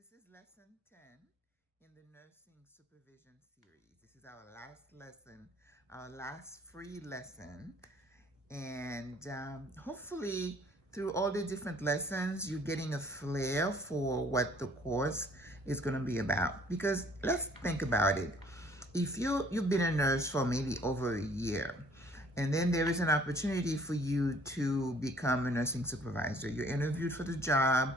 This is lesson 10 in the nursing supervision series. This is our last lesson, our last free lesson. And hopefully, through all the different lessons, you're getting a flair for what the course is going to be about. Because let's think about it. If you've been a nurse for maybe over a year, and then there is an opportunity for you to become a nursing supervisor. You're interviewed for the job,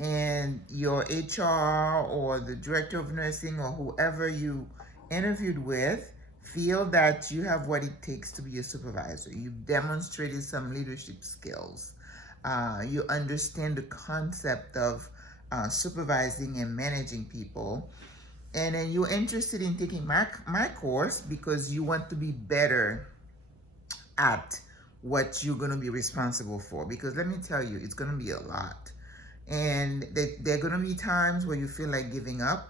and your HR or the director of nursing or whoever you interviewed with feel that you have what it takes to be a supervisor. You've demonstrated some leadership skills. You understand the concept of supervising and managing people. And then you're interested in taking my course because you want to be better at what you're going to be responsible for. Because let me tell you, it's going to be a lot. And there are going to be times where you feel like giving up.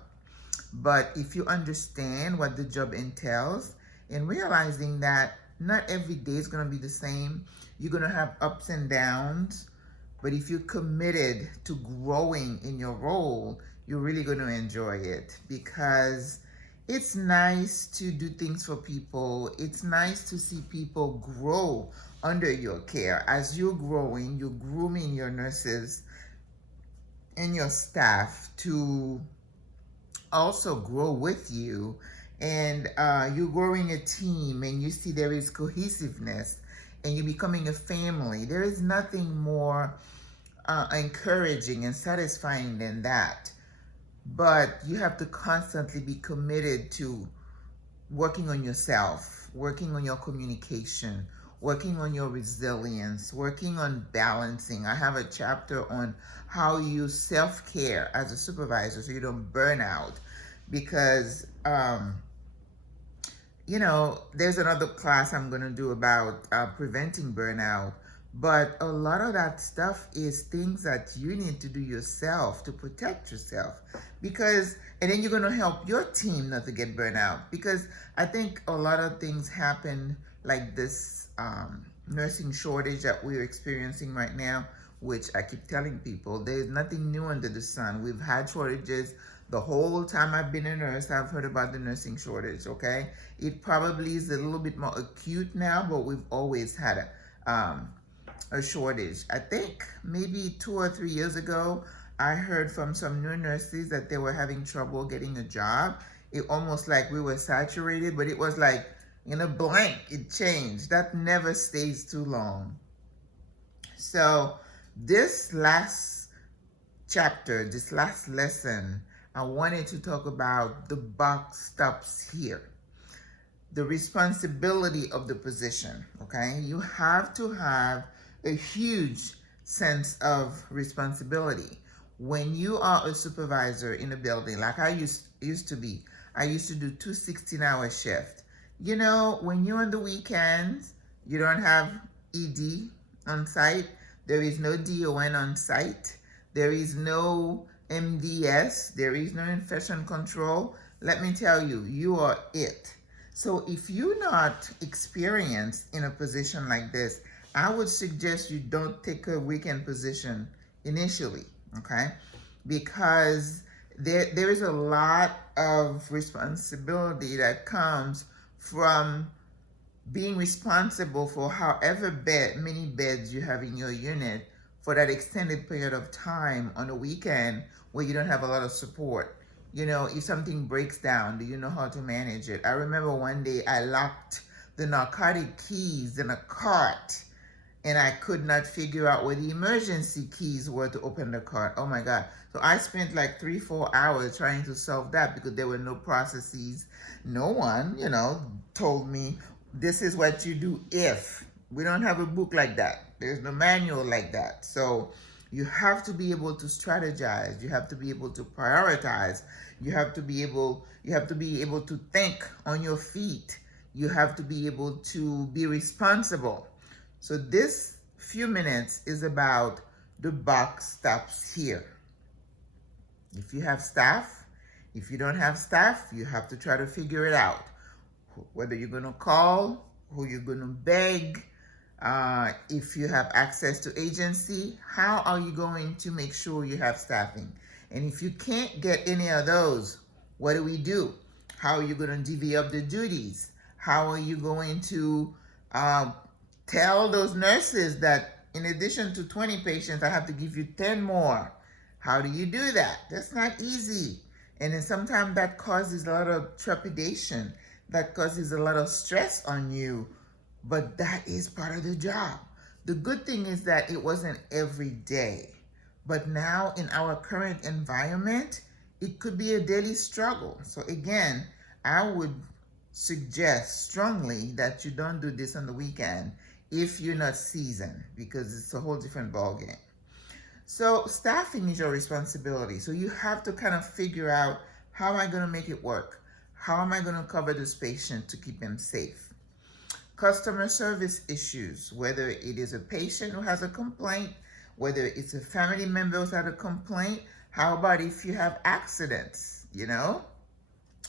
But if you understand what the job entails and realizing that not every day is going to be the same, you're going to have ups and downs. But if you're committed to growing in your role, you're really going to enjoy it, because it's nice to do things for people. It's nice to see people grow under your care. As you're growing, you're grooming your nurses and your staff to also grow with you. And you're growing a team, and you see there is cohesiveness, and you're becoming a family. There is nothing more encouraging and satisfying than that. But you have to constantly be committed to working on yourself, working on your communication, working on your resilience, working on balancing. I have a chapter on how you self-care as a supervisor so you don't burn out, because there's another class I'm going to do about preventing burnout. But a lot of that stuff is things that you need to do yourself to protect yourself. And then you're going to help your team not to get burned out. Because I think a lot of things happen, like this nursing shortage that we're experiencing right now, which I keep telling people, there's nothing new under the sun. We've had shortages the whole time I've been a nurse. I've heard about the nursing shortage, okay? It probably is a little bit more acute now, but we've always had a shortage. I think maybe 2 or 3 years ago, I heard from some new nurses that they were having trouble getting a job. It almost like we were saturated, but it was like in a blank, it changed. That never stays too long. So this last chapter, this last lesson, I wanted to talk about the buck stops here. The responsibility of the position, okay? You have to have a huge sense of responsibility. When you are a supervisor in a building, like I used to be, I used to do 2 16-hour shifts. When you're on the weekends, you don't have ED on site. There is no DON on site. There is no MDS. There is no infection control. Let me tell you, you are it. So if you're not experienced in a position like this, I would suggest you don't take a weekend position initially, okay? Because there is a lot of responsibility that comes from being responsible for however many beds you have in your unit for that extended period of time on a weekend where you don't have a lot of support. If something breaks down, do you know how to manage it? I remember one day I locked the narcotic keys in a cart, and I could not figure out where the emergency keys were to open the cart. Oh my God. So I spent like 3-4 hours trying to solve that because there were no processes. No one, told me this is what you do if. We don't have a book like that. There's no manual like that. So you have to be able to strategize. You have to be able to prioritize. You have to be able to think on your feet. You have to be able to be responsible. So this few minutes is about the buck stops here. If you have staff, if you don't have staff, you have to try to figure it out. Whether you're going to call, who you're going to beg, if you have access to agency, how are you going to make sure you have staffing? And if you can't get any of those, what do? How are you going to divvy up the duties? How are you going to tell those nurses that in addition to 20 patients, I have to give you 10 more? How do you do that? That's not easy. And then sometimes that causes a lot of trepidation. That causes a lot of stress on you. But that is part of the job. The good thing is that it wasn't every day. But now in our current environment, it could be a daily struggle. So again, I would suggest strongly that you don't do this on the weekend if you're not seasoned, because it's a whole different ballgame. So staffing is your responsibility. So you have to kind of figure out, how am I going to make it work? How am I going to cover this patient to keep him safe? Customer service issues, whether it is a patient who has a complaint, whether it's a family member who's had a complaint. How about if you have accidents,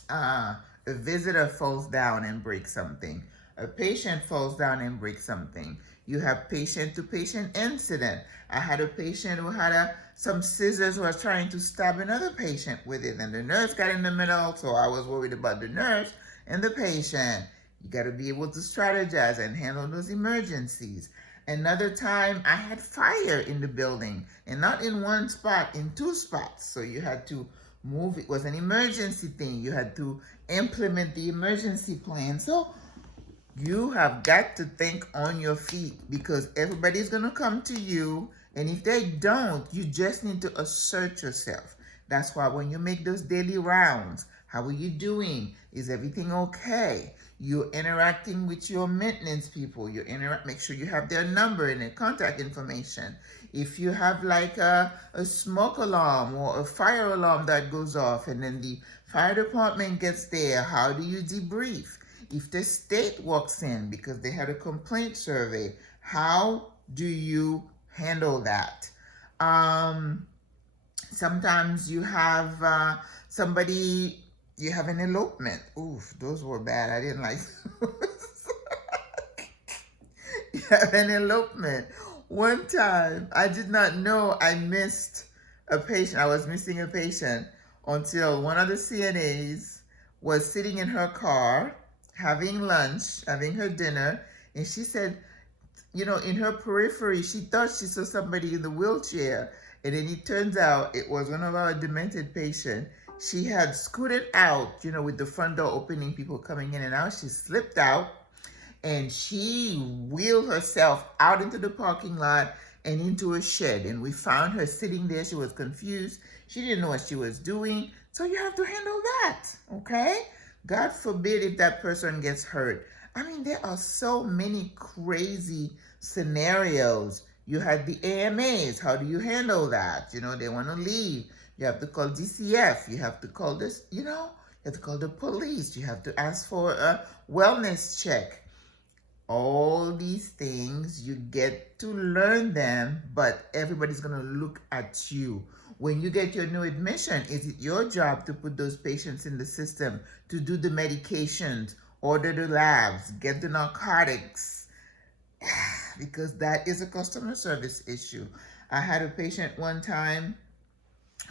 a visitor falls down and breaks something. A patient falls down and breaks something. You have patient-to-patient incident. I had a patient who had some scissors, who was trying to stab another patient with it, and the nurse got in the middle, so I was worried about the nurse and the patient. You got to be able to strategize and handle those emergencies. Another time, I had fire in the building, and not in one spot, in two spots. So you had to move. It was an emergency thing. You had to implement the emergency plan. So you have got to think on your feet, because everybody's going to come to you. And if they don't, you just need to assert yourself. That's why when you make those daily rounds, how are you doing? Is everything okay? You're interacting with your maintenance people. Make sure you have their number and their contact information. If you have like a smoke alarm or a fire alarm that goes off and then the fire department gets there, how do you debrief? If the state walks in because they had a complaint survey, how do you handle that? Sometimes you have you have an elopement. Oof, those were bad. I didn't like those. You have an elopement. One time, I did not know I missed a patient. I was missing a patient until one of the CNAs was sitting in her car, having lunch, having her dinner, and she said, in her periphery, she thought she saw somebody in the wheelchair, and then it turns out it was one of our demented patients. She had scooted out, with the front door opening, people coming in and out. She slipped out, and she wheeled herself out into the parking lot and into a shed, and we found her sitting there. She was confused. She didn't know what she was doing, so you have to handle that, okay? God forbid if that person gets hurt. I mean, there are so many crazy scenarios. You had the AMAs. How do you handle that? They want to leave. You have to call DCF. You have to call this, you have to call the police. You have to ask for a wellness check. All these things, you get to learn them, but everybody's going to look at you. When you get your new admission, is it your job to put those patients in the system, to do the medications, order the labs, get the narcotics? Because that is a customer service issue. I had a patient one time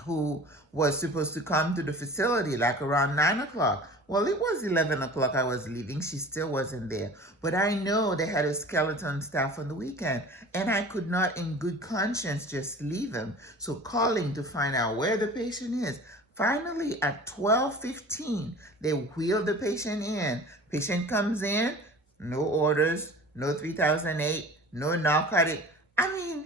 who was supposed to come to the facility like around 9 o'clock. Well, it was 11 o'clock I was leaving. She still wasn't there. But I know they had a skeleton staff on the weekend, and I could not in good conscience just leave him. So calling to find out where the patient is. Finally, at 12:15, they wheeled the patient in. Patient comes in, no orders, no 3008, no narcotic. I mean,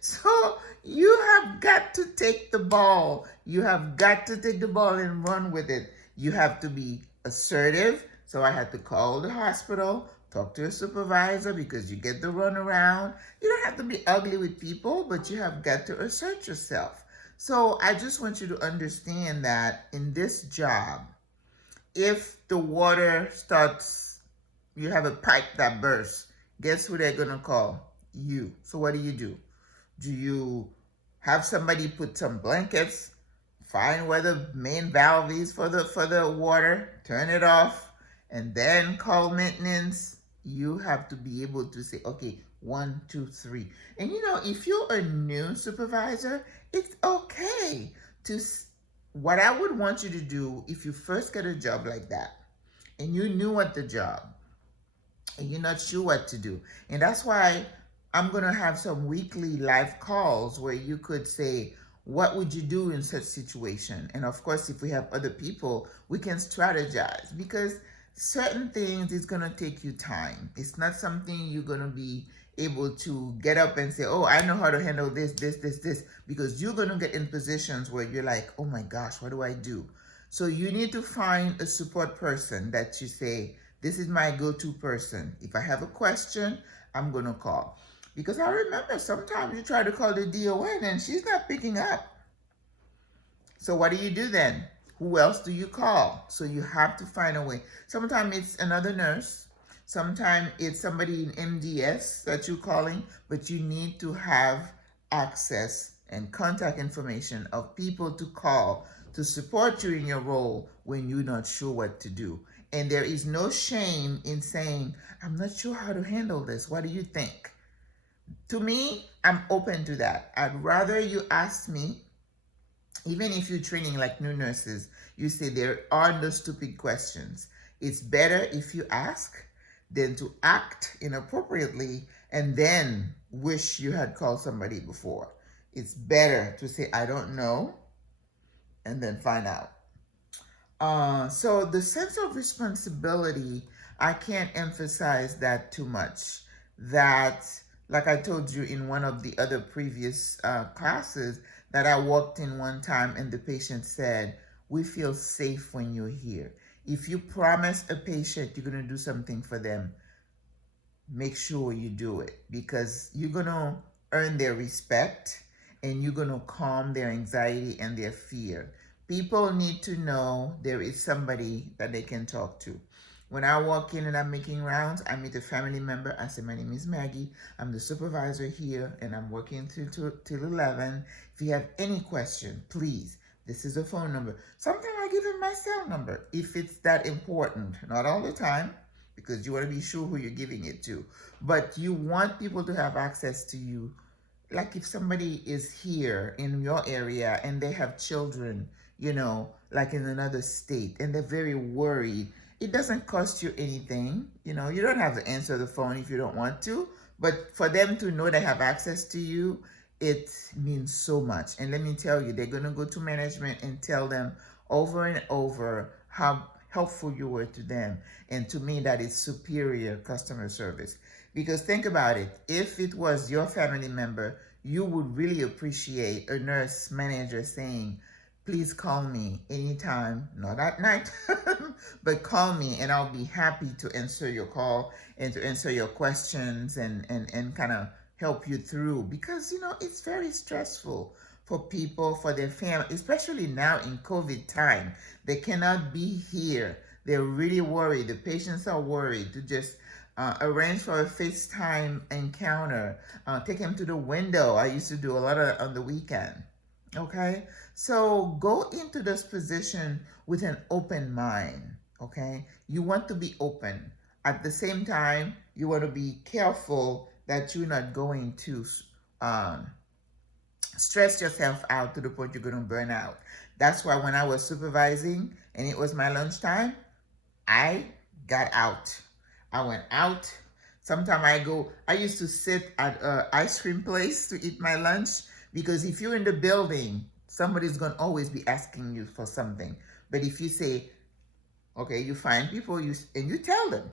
so you have got to take the ball. You have got to take the ball and run with it. You have to be assertive. So I had to call the hospital, talk to a supervisor, because you get the runaround. You don't have to be ugly with people, but you have got to assert yourself. So I just want you to understand that in this job, if the water starts, you have a pipe that bursts, guess who they're going to call? You. So what do? Do you have somebody put some blankets, find where the main valve is for the water, turn it off, and then call maintenance? You have to be able to say, okay, 1, 2, 3. And if you're a new supervisor, it's okay to, what I would want you to do if you first get a job like that and you knew at the job and you're not sure what to do. And that's why I'm going to have some weekly live calls where you could say, what would you do in such situation? And of course, if we have other people, we can strategize, because certain things is going to take you time. It's not something you're going to be able to get up and say, oh, I know how to handle this, because you're going to get in positions where you're like, oh my gosh, what do I do? So you need to find a support person that you say, this is my go-to person. If I have a question, I'm going to call. Because I remember sometimes you try to call the DON and she's not picking up. So what do you do then? Who else do you call? So you have to find a way. Sometimes it's another nurse. Sometimes it's somebody in MDS that you're calling, but you need to have access and contact information of people to call to support you in your role when you're not sure what to do. And there is no shame in saying, I'm not sure how to handle this. What do you think? To me, I'm open to that. I'd rather you ask me, even if you're training like new nurses, you say there are no stupid questions. It's better if you ask than to act inappropriately and then wish you had called somebody before. It's better to say, I don't know, and then find out. So the sense of responsibility, I can't emphasize that too much. That, like I told you in one of the other previous classes, that I walked in one time and the patient said, we feel safe when you're here. If you promise a patient you're going to do something for them, make sure you do it, because you're going to earn their respect and you're going to calm their anxiety and their fear. People need to know there is somebody that they can talk to. When I walk in and I'm making rounds, I meet a family member. I say, my name is Maggie. I'm the supervisor here and I'm working till 11. If you have any question, please, this is a phone number. Sometimes I give them my cell number if it's that important. Not all the time, because you want to be sure who you're giving it to. But you want people to have access to you. Like if somebody is here in your area and they have children, like in another state, and they're very worried, it doesn't cost you anything. You don't have to answer the phone if you don't want to, but for them to know they have access to you, it means so much. And let me tell you, they're going to go to management and tell them over and over how helpful you were to them. And to me, that is superior customer service. Because think about it, if it was your family member, you would really appreciate a nurse manager saying, please call me anytime, not at night, but call me and I'll be happy to answer your call and to answer your questions and kind of help you through. Because, it's very stressful for people, for their family, especially now in COVID time. They cannot be here. They're really worried. The patients are worried to just arrange for a FaceTime encounter, take them to the window. I used to do a lot of on the weekend. Okay, so go into this position with an open mind. Okay, you want to be open. At the same time, you want to be careful that you're not going to stress yourself out to the point you're going to burn out. That's why when I was supervising and it was my lunchtime, I got out. I went out. Sometimes I used to sit at an ice cream place to eat my lunch, because if you're in the building, somebody's going to always be asking you for something. But if you say, okay, you find people and you tell them,